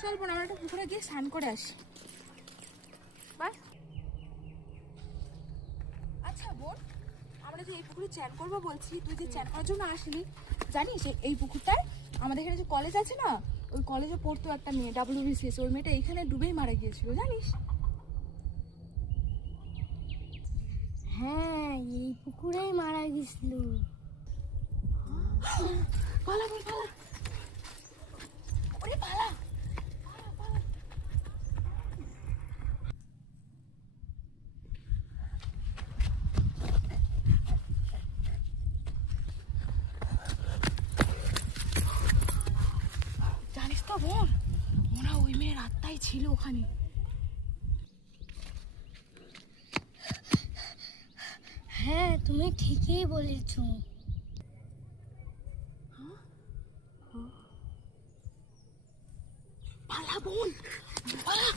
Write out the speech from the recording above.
চল বোন, আমরা একটা পুকুরে গিয়ে স্নান করে আসি। বাস। আচ্ছা বোন, আমরা যে এই পুকুরে চ্যান করবো বলছি, তুই যে চ্যান করার জন্য আসলি, জানিস এই পুকুরটায় আমাদের এখানে যে কলেজ আছে না, ওই কলেজে পড়তো একটা মেয়ে, WBCS, ওই মেয়েটা এইখানে ডুবেই মারা গিয়েছিল, জানিস? হ্যাঁ, এই পুকুরেই মারা গেছিল। পালা বল, পালা। ওরে পালা। জানিস তো বোন, ওরা ওই মেয়ের আত্মাই ছিল ওখানে। হ্যাঁ, তুমি ঠিকই বলেছ। পালা বোন, পালা।